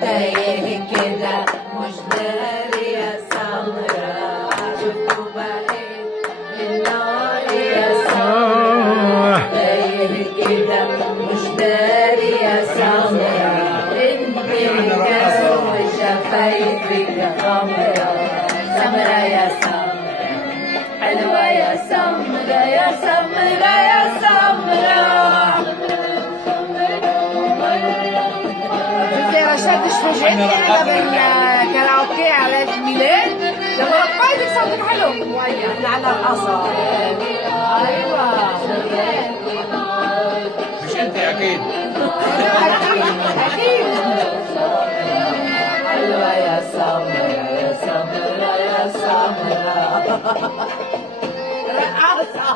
تايه كده مش داري يا سمرة، شفتوا بقيت النار يا سمرة. تايه كده مش داري يا سمرة، انت الجو شفايفك خمرة. سمرة يا سمرة حلوة يا سمرة يا سمرة يا سمرة. رشاد فاجئتني انا بالكaraoke على عيد الميلاد. لما ربيتك صوتك حلو احنا على القصر. ايوه مش انت اكيد. اكيد حلوة يا سمرة يا سمرة يا سمرة. رقاصة.